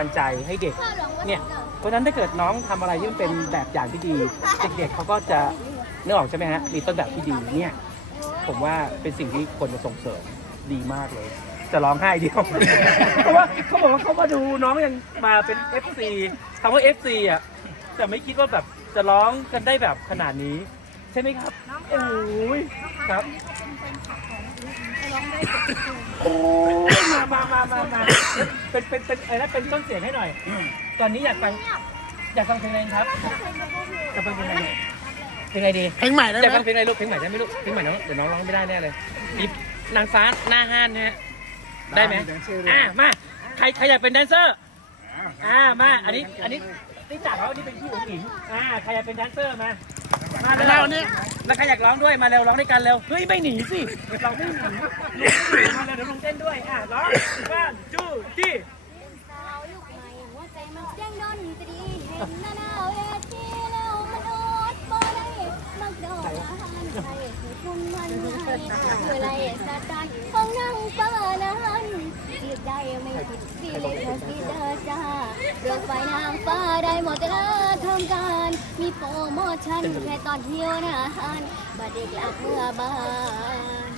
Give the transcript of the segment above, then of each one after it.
าลใจให้เด็กเนี่ยเพราะนั้นถ้าเกิดน้องทำอะไรที่มันเป็นแบบอย่างที่ดี เด็กๆเขาก็จะนึกออกใช่ไหมฮะมีต้นแบบที่ดีเนี่ยผมว่าเป็นสิ่งที่ควรจะส่งเสริมดีมากเลย จะร้องไห้เดียว เพราะว่าเขาบอกว่าเขามาดูน้องยังมาเป็น FC คำว่า FC อะแต่ไม่คิดว่าแบบจะร้องกันได้แบบขนาดนี้ ใช่ไหมครับโอ้ยครับ โอ้ยมามามามามาเป็นเป็นเป็นอะไรนะเป็นต้นเสียงให้หน่อย ตอนนี้อยากฟังอยากฟังเพลงอะไรครับอยากฟังเพลงอะไรเพลงอะไรดีเพลงใหม่ได้อยากไหมฟังเพลงอะไรลูกเพลงใหม่ได้ไหมลูกเพลงใหม่น้องเดี๋ยวน้องร้องไม่ได้แน่เลยมีนางฟ้าหน้าห้านนะฮะได้ไหมอ่ามาใครใครอยากเป็นแดนเซอร์ อ่ามาอันนี้อันนี้นี่จัดเขาอันนี้เป็นพี่อุ๋งอิงอ่าใครอยากเป็นแดนเซอร์มา มาแล้วเนี่ยแล้วใครอยากร้องด้วยมาเร็วร้องด้วยกันเร็วเฮ้ยไม่หนีสิเราไม่หนีลุงมาเร็วเดี๋ยวลุงเต้นด้วยอ่าร้องว่านจู้จี้สาวลูกใหม่หัวใจมันเสียงดนตรีเห็นหน้าหน้าเวทีแล้วมันอดบ่ได้มักดอกอาหารไทยคือคุณมันให้เพื่อไรสะใจของนางฟ้านั้นจีบได้ไม่ผิดสีเลยเพราะสีเดอจ้าเรือไฟนางฟ้าได้หมดแต่ละทำการ มีโปรโมชั่นแค่ตอนเที่ยวนะฮันบัดเด็กหลักเมื่อบ้าน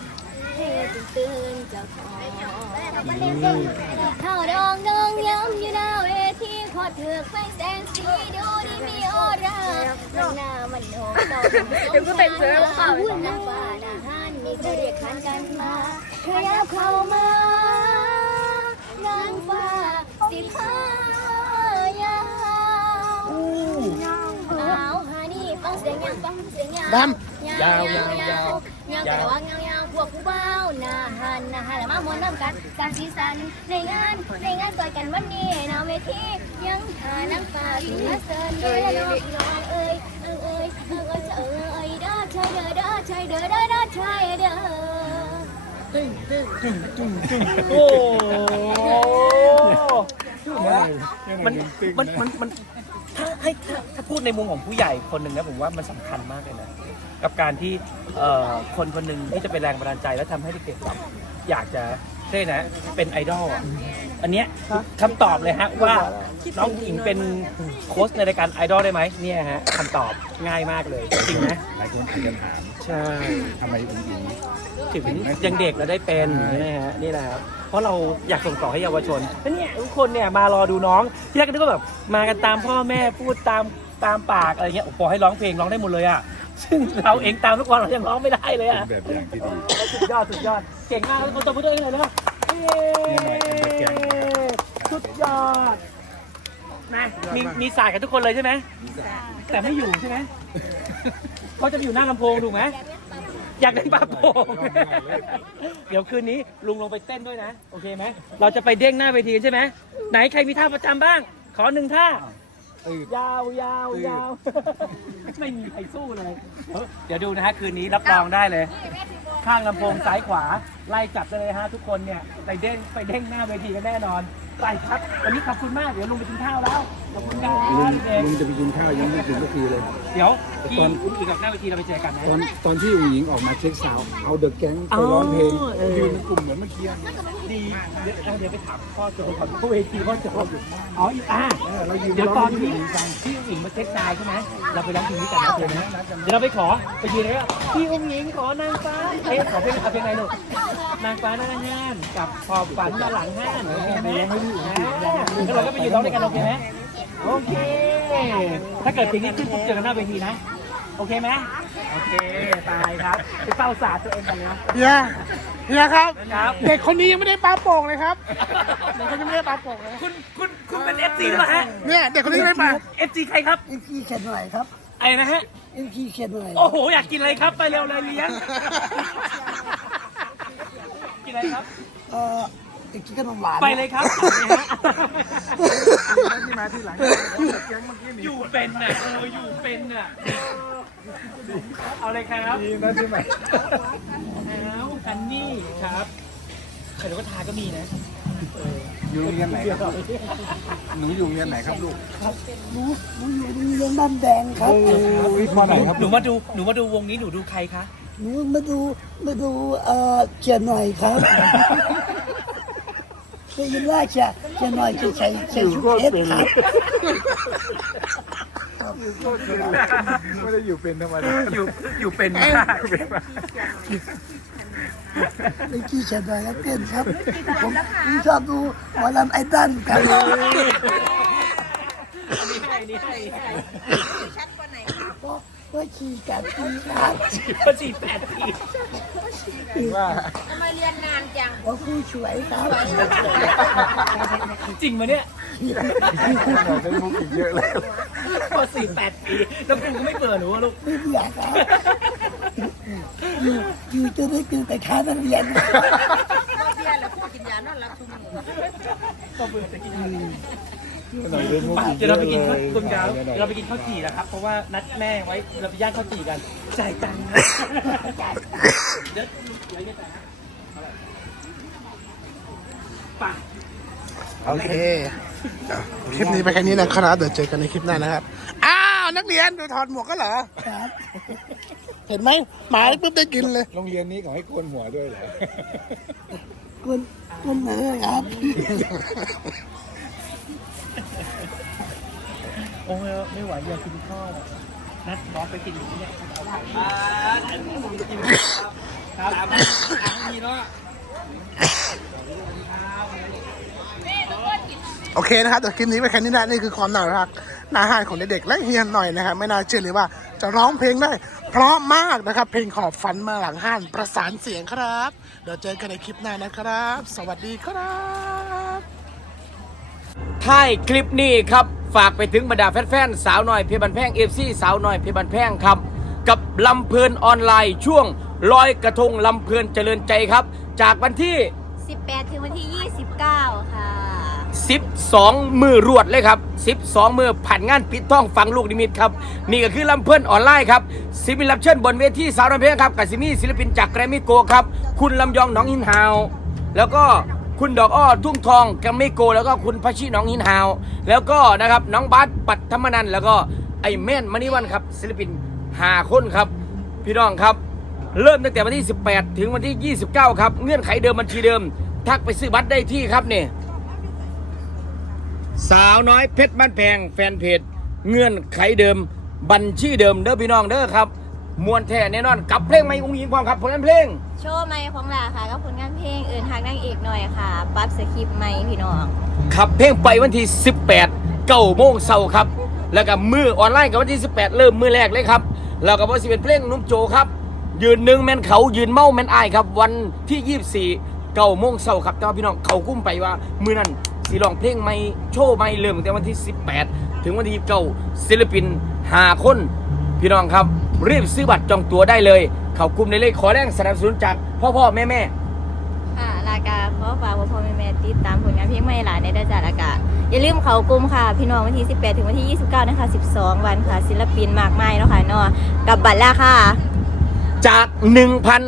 เฮ้ตื่นตื่นเจะของข้าวดองดองย้ำอยู่หน้าเวทีขอเถือไฟแสงสีดูดีมีออร่าหน้ามันโหดต่อเดี๋ยวก็เป็นเสือแล้วหุ่นนางฟ้านาฮันนี่จะเรียกขันกันมาขยับเข้ามา งเสียงยังดยาวยาวยาวยาวแต่ว่าเงายาวพวกผู้เบาหน้าหันหน้าหันแล้วมามวนน้ำกันการสีสันในงานในงานต่อยกันวันนี้นาเวทียังหาน้ำฟ้าถึงมาเซินเด้อน้องน้องเอ้ยเอ้ยเอ้ยเอ้ยเอ้ยเอ้ยเด้อชายเด้อเด้อชายเด้อเด้อเด้อชายเด้อโอ้มันมันมันมันถ้าให้ถ้าถ้าพูดในมุมของผู้ใหญ่คนหนึ่งนะผมว่ามันสำคัญมากเลยนะกับการที่เอ่อคนคนหนึ่งที่จะเป็นแรงบันดาลใจแล้วทำให้เด็กๆแบบอยากจะเท่นะเป็นไอดอลอะอันเนี้ยคำตอบเลยฮะว่าน้องหญิงเป็นโค้ชในรายการไอดอลได้ไหมเนี่ยฮะคำตอบง่ายมากเลยจริงไหมหลายคนอาจจะถามใช่ทำไมอุ้งอิงถึงยังเด็กเราได้เป็นนะฮะนี่แหละครับเพราะเราอยากส่งต่อให้เยาวชนแล้วเนี่ยทุกคนเนี่ยมารอดูน้องที่แรกก็นึกว่าแบบมากันตามพ่อแม่พูดตาม ตามปากอะไรเงี้ยพอให้ร้องเพลงร้องได้หมดเลยอะซึ่งเราเองตามทุกวันเรายังร้องไม่ได้เลยเป็นอะแบบอย่างที่ดีสุดยอดสุดยอดเก่งมากเลยคนตบมือด้วยกันเลยเนาะเย้สุดยอดนะมีมีสายกันทุกคนเลยใช่ไหมแต่ไม่อยู่ใช่ไหมเขาจะไปอยู่หน้าลำโพงถูกไหมอยากได้ปลาโป่งเดี๋ยวคืนนี้ลุงลงไปเต้นด้วยนะ โอเคไหม เราจะไปเด้งหน้าเวทีกันใช่ไหม ไหนใครมีท่าประจำบ้าง ขอหนึ่งท่า ตืดยาวยาวยาว ไม่มีใครสู้เลยเฮ้ยเดี๋ยวดูนะฮะคืนนี้รับรองได้เลย ข้างลำโพงซ้ายขวา ไล่จับได้เลยฮะทุกคนเนี่ยไปเด้งไปเด้งหน้าเวทีกันแน่นอนไปครับวันนี้ขอบคุณมากเดี๋ยวลุงไปกินข้าวแล้วขอบคุณครับลุงเด็กลุงจะไปกินข้าวยังไม่กินสักทีเลย เดี๋ยว พี่อุ้มอีกกับหน้าเวทีเราไปเจอกันนะตอนตอนที่อุ้งอิงออกมาเช็คซาวด์เอาเดอะแก๊งไปร้องเพลงอ๋อเออ ยืนเป็นกลุ่มเหมือนเมื่อกี้ดีเดี๋ยวเอาเดี๋ยวไปถามพ่อโจก่อนพ่อเวทีพ่อโจอ๋ออีกอะเออเรายืนเดี๋ยวตอนที่ร้องเพลงพี่อุ้งอิงมาเช็คซายใช่ไหมเราไปร้องเพลงนี้กันนะเดี๋ยวนะเดี๋ยวเราไปขอไปยืนเลยว่าพี่อุ้งอิงขอนางฟ้าขออ๊ะขอเพลงเอาเพลงอะไรลูกนางฟ้าหน้าห้านกับพอฝันมาหลังห้านโอเคไหมแล้วเราก็ไปยืนร้องด้วยกันโอเคไหมโอเค ถ้าเกิดเพลงนี้ขึ้นปุ๊บเจอกันหน้าเวทีนะ โอเคไหมโอเคตายครับไปเศร้าสาดตัวเองกันเลยนะเฮียเฮียครับ ครับเด็กคนนี้ยังไม่ได้ปาโป่งเลยครับเด็กคนนี้ไม่ได้ปาโป่งเลยคุณคุณคุณเป็นเอฟซีหรือเปล่าฮะเนี่ยเด็กคนนี้ยังไม่ได้ปาเอฟซีใครครับเอ็มพีเขียนหน่อยครับไอ้นะฮะเอ็มพีเขียนหน่อยโอ้โหอยากกินอะไรครับไปเร็วเลยเลี้ยงกินอะไรครับเอ่อ เอ็กกินขนมหวานไปเลยครับที่มาที่หลังแก๊งเมื่อกี้หนีอยู่เป็นน่ะเอออยู่เป็นน่ะเอาเลยครับดีนะที่ไหมเอาฮันนี่ครับไข่นกกระทาก็มีนะอยู่โรงเรียนไหนครับลูกหนูอยู่โรงเรียนไหนครับลูกหนูหนูอยู่โรงเรียนบ้านแดงครับ วิทย์มอไหนครับหนูมาดูหนูมาดูวงนี้หนูดูใครคะหนูมาดูมาดูเอ่อเขียนหน่อยครับ ได้ยินว่าจะเขียนหน่อยจะใส่ใส่ชุดเพชรครับไม่ได้อยู่เป็นธรรมดาอยู่อยู่เป็นมากเอ็กกี้เขียนหน่อยแล้วเต้นครับผมผมชอบดูหมอลำไอดันครับอันนี้ให้อันนี้ให้เพราะว่าขี่กับปีครับก็สี่แปดปีว่า ว่าผู้ช่วยครับจริงมาเนี่ยได้มุกอีกเยอะเลยพอสี่แปดปีแล้วกูก็ไม่เปิดหนูอะลูกไม่เบื่อครับอยู่อยู่จะได้กินแต่ค้านักเรียนหน่อยได้มุกอีกเดี๋ยวเราไปกินข้าวคุณกาวเดี๋ยวเดี๋ยวเราไปกินข้าวจี่แล้วครับ เพราะว่านัดแม่ไว้เราไปย่างข้าวจี่กัน จ่ายตังค์นะเดี๋ยวเดี๋ยวจะจ่าย นะไป่ะโอเคอะคลิปนี้ไปแค่นี้นะครับเดี๋ยวเจอกันในคลิปหน้านะครับอ้าวนักเรียนดูถอดหมวกก็เหรอครับเห็นไหมหมาปุ๊บได้กินเลยโรงเรียนนี้ขอให้โกนหัวด้วยเหรอคุณคุณเหนือครับโอ้ยไม่ไหวอยากกินข้าวอะนัดบอสไปกินอยู่ที่เนี่ยครับครับมีเนาะ โอเคนะครับแต่คลิปนี้ไปแค่นี้นะนี่คือความน่ารักน่าหานของเด็กๆและเฮียนหน่อยนะครับไม่น่าเชื่อเลยว่าจะร้องเพลงได้ เพราะมากนะครับ เพลงขอบฝันมาหลังห้านประสานเสียงครับ เดี๋ยวเจอกันในคลิปหน้านะครับ สวัสดีครับท้ายคลิปนี้ครับ ฝากไปถึงบรรดาแฟนๆสาวน้อยเพชรบันแพงเอฟซีสาวน้อยเพชรบันแพงครับ กับลำเพลินออนไลน์ช่วงลอยกระทงลำเพลินเจริญใจครับ จากวันที่ 18 ถึงวันที่ 29ค่ะ 12 มือรวดเลยครับ 12 มือผ่านงานปิดท่องฟังลูกนิมิตครับ นี่ก็คือลำเพื่อนออนไลน์ครับศิลปินรับเชิญบนเวทีสาวน้อยเพลงครับกับซิมี่ศิลปินจากแกรมมี่โกครับ คุณลำยองน้องหินฮาว แล้วก็คุณดอกอ้อทุ่งทองแกรมมี่โก แล้วก็คุณพัชชีน้องหินฮาว แล้วก็นะครับน้องบัสปัตธรรมนันแล้วก็ไอแม่นมณีวันครับศิลปินหาคนครับ พี่น้องครับ เริ่มตั้งแต่วันที่ 18 ถึงวันที่ 29 ครับ เงื่อนไขเดิมบัญชีเดิม ทักไปซื้อบัตรได้ที่ครับนี่ สาวน้อยเพชรบ้านแพงแฟนเพจเงื่อนไขเดิม บัญชีเดิมเด้อพี่น้องเด้อครับมวนแท้แน่นอนกับเพลงไม่อุ้งยิงความครับผลงานเพลง โชว์ไม่ของลาค่ะกับผลงานเพลงเอื่นทางนางเอกหน่อยค่ะปั๊บสคริปต์ไม่พี่น้องขับเพลงไปวันที่ 18เก้าโมงเช้าครับ แล้วก็มือออนไลน์กับวันที่ 18 เริ่มมือแรกเลยครับ แล้วก็วันที่เป็นเพลงนุ่มโจครับ ยืนหนึ่งแมนเขายืนเมาแมนอายครับ วันที่ 24เก้าโมงเช้าครับแต่ว่าพี่น้องเขากุ้มไปว่ามือนั้น สีลองเพลงไม่โชว์ไม่เริ่มตั้งแต่วันที่ 18 ถึงวันที่29ศิลปิน5คน พี่น้องครับ รีบซื้อบัตรจองตั๋วได้เลย เขากลุ่มในเลขขอแรงสนับสนุนจากพ่อพ่อแม่แม่ค่ะลากาขอฝากพ่อพ่อแม่แม่ติดตามผลงานเพลงไม่หลานในเดือนจาลากาอย่าลืมเขากลุ่มค่ะ พี่น้องวันที่ 18 ถึงวันที่ 29 นะคะ 12 วันค่ะ ศิลปินมากมายเนาะค่ะเนาะกับบัตรราคาจาก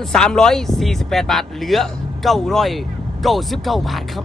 1,348 บาท เหลือ 999 บาทครับ